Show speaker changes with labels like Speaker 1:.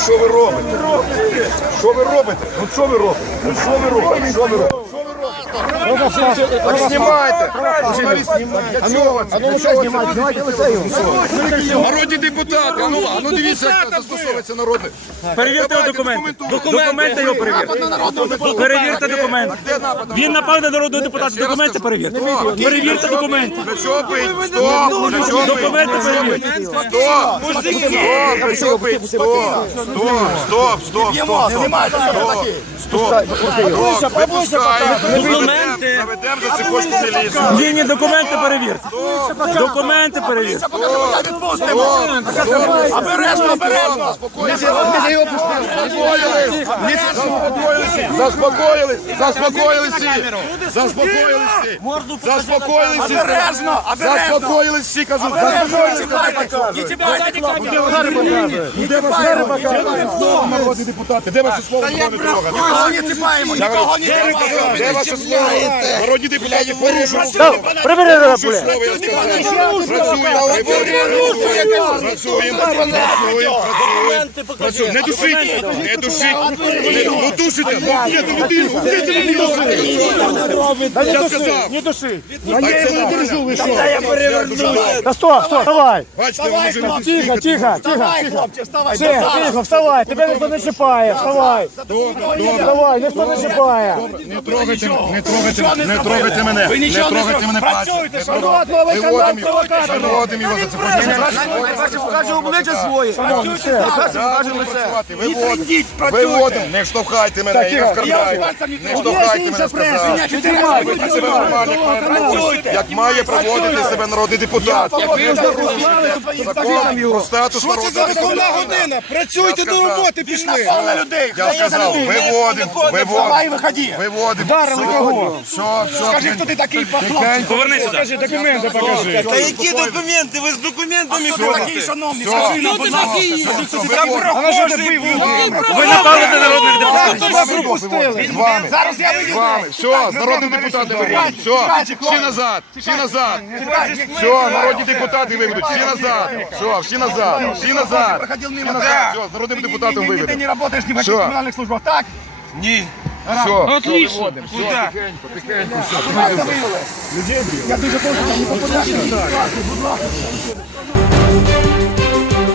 Speaker 1: що ви робите? Що ви робите? Ну що ви робите? Ну що ви робите? Що ви робите? Так знімайте! Для чого це? Для чого це? Народні депутати! А ну дивіться, як застосовується народний.
Speaker 2: Перевірте його документи. Документи його перевірте. Перевірте документи. Він напав на народного депутата. Документи перевірте. Перевірте документи.
Speaker 1: Для чого бить? Стоп! Для чого бить?
Speaker 2: Документи перевірте.
Speaker 1: Стоп! Для чого бить? Стоп!
Speaker 2: Документи.
Speaker 1: Заведемо за ці кошти міліцію.
Speaker 2: Ні, документи перевірте. Документи перевірте.
Speaker 1: Обережно! Заспокоїлись! Всі, кажу! Народні депутати, де ваше слово? Де ваше слово? Народні депутати порушують.
Speaker 2: Прибери
Speaker 1: Працюємо. Не душіть! Ну душите! Я сказав!
Speaker 2: Не души.
Speaker 1: Я не держу, ви що?
Speaker 2: Да стоп, вставай.
Speaker 1: Бачите, ви може не
Speaker 2: Тихо, тихо, вставай. Тебе ніхто не чіпає, вставай. Вставай, ніхто не чіпає.
Speaker 1: Не трогайте мене. Не трогайте мене пальцем. Виводимо його за це. Виводимо. Не штовхайте мене. Не оскарбляйте. Не штовхайте мене, сказав. Ведіть себе нормально, як має проводити себе народний депутат. Закон про статус народного депутата.
Speaker 3: Що це за виконна година? Працюйте до роботи, пішли.
Speaker 1: Я сказав, виводимо. Все.
Speaker 3: Скажи, хто ти такий, хлопці?
Speaker 2: Поверни сюди.
Speaker 3: Документи покажи.
Speaker 4: Та які документи? Ви з документами
Speaker 3: Хто такий, шановний?
Speaker 1: Все.
Speaker 3: Скажи нам, будь ласка.
Speaker 2: Ви напали на народних депутатів.
Speaker 3: Тебе пропустили. Зараз я вийду.
Speaker 1: Все, з народним депутатом виведуть. Все, всі назад. Все, народні депутати виведуть. Всі назад. Все, всі назад. Все, з народним депутатом
Speaker 3: Ты
Speaker 1: виведуть.
Speaker 3: не работаешь ни в
Speaker 1: Всё.
Speaker 3: каких коммунальных службах, так?
Speaker 1: Все,
Speaker 2: Отлично.
Speaker 1: куда? Тихенько, все.
Speaker 3: Я дуже прошу, там не попадати. Будь ласка.